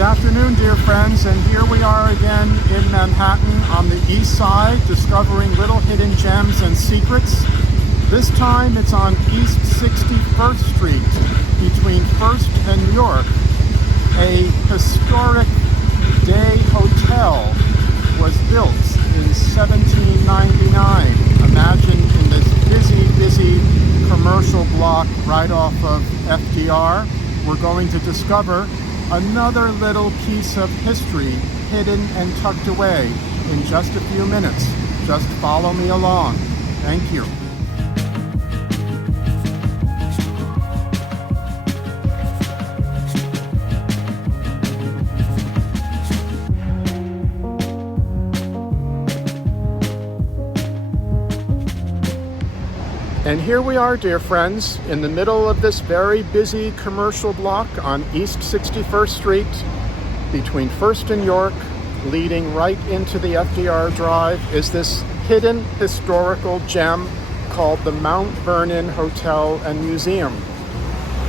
Good afternoon, dear friends, and here we are again in Manhattan on the east side, discovering little hidden gems and secrets. This time it's on East 61st Street between 1st and York. A historic day hotel was built in 1799. Imagine in this busy commercial block right off of FDR. We're going to discover another little piece of history hidden and tucked away in just a few minutes. Just follow me along. Thank you. And here we are, dear friends, in the middle of this very busy commercial block on East 61st Street between 1st and York, leading right into the FDR Drive, is this hidden historical gem called the Mount Vernon Hotel and Museum.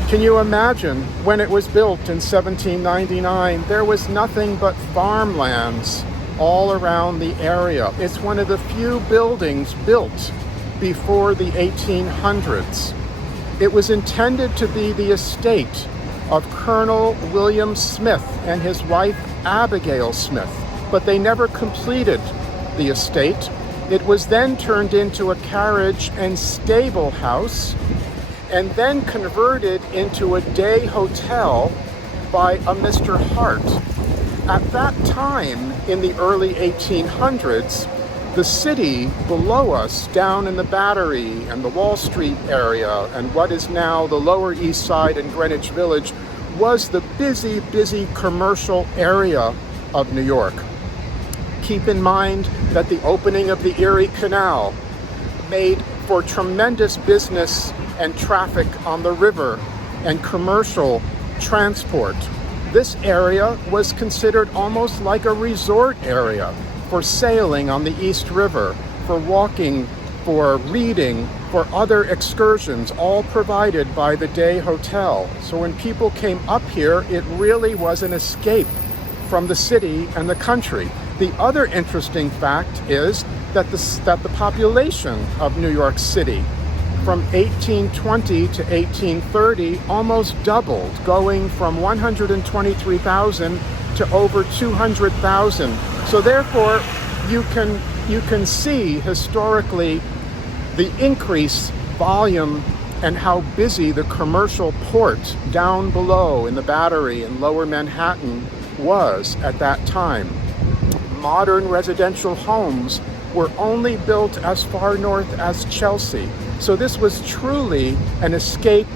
Can you imagine when it was built in 1799? There was nothing but farmlands all around the area. It's one of the few buildings built before the 1800s. It was intended to be the estate of Colonel William Smith and his wife Abigail Smith, but they never completed the estate. It was then turned into a carriage and stable house and then converted into a day hotel by a Mr. Hart. At that time, in the early 1800s, the city below us, down in the Battery and the Wall Street area and what is now the Lower East Side and Greenwich Village, was the busy commercial area of New York. Keep in mind that the opening of the Erie Canal made for tremendous business and traffic on the river and commercial transport. This area was considered almost like a resort area for sailing on the East River, for walking, for reading, for other excursions, all provided by the day hotel. So when people came up here, it really was an escape from the city and the country. The other interesting fact is that the population of New York City from 1820 to 1830 almost doubled, going from 123,000 to over 200,000. So therefore, you can see historically the increased volume and how busy the commercial port down below in the Battery in Lower Manhattan was at that time. Modern residential homes were only built as far north as Chelsea. So this was truly an escape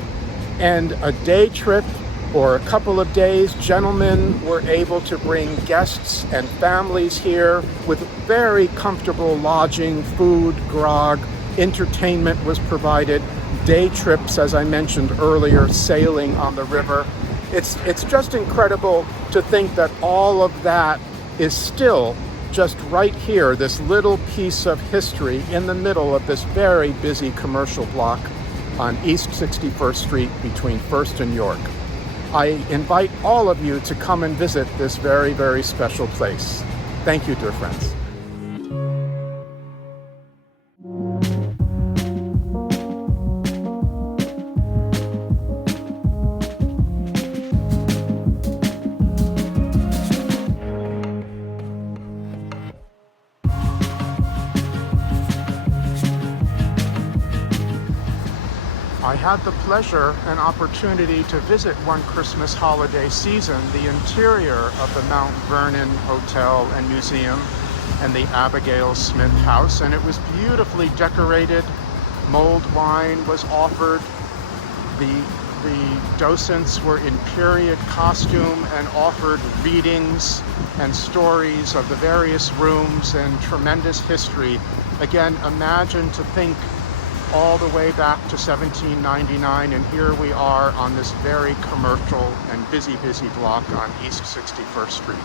and a day trip or a couple of days. Gentlemen were able to bring guests and families here with very comfortable lodging, food, grog, entertainment was provided, day trips, as I mentioned earlier, sailing on the river. It's just incredible to think that all of that is still just right here, this little piece of history in the middle of this very busy commercial block on East 61st Street between 1st and York. I invite all of you to come and visit this very special place. Thank you, dear friends. I had the pleasure and opportunity to visit one Christmas holiday season the interior of the Mount Vernon Hotel and Museum and the Abigail Smith house, and it was beautifully decorated. Mulled wine was offered. The docents were in period costume and offered readings and stories of the various rooms and tremendous history. Again, imagine to think all the way back to 1799, and here we are on this very commercial and busy block on East 61st Street.